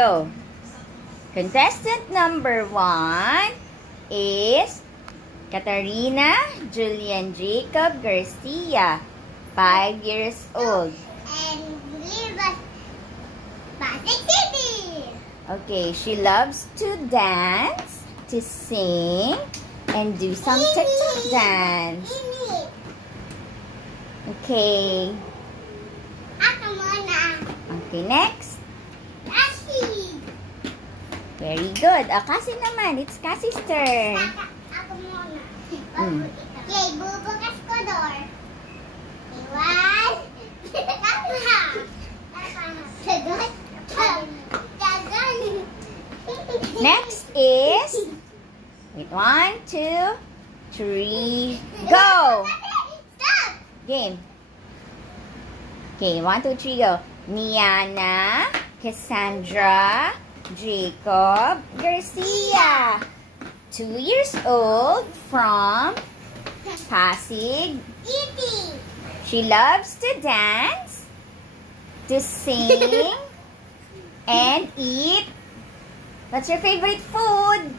So, contestant number 1 is Katarina Julian Jacob Garcia, 5 years old. And live at Pasig City. Okay, she loves to dance, to sing, and do some TikTok dance. Okay. Ako muna. Okay, next. Cassie. Very good. Cassie naman. It's Cassie's turn. Ako muna. Mm. Okay, bubukas ko door. Iwan. Sagot. Sagot. Next is... Wait, 1, 2, 3, go! Stop. Game. Okay, 1, 2, 3, go. Niana, Cassandra, Jacob, Garcia. 2 years old from Pasig. Eating. She loves to dance, to sing, and eat. What's your favorite food?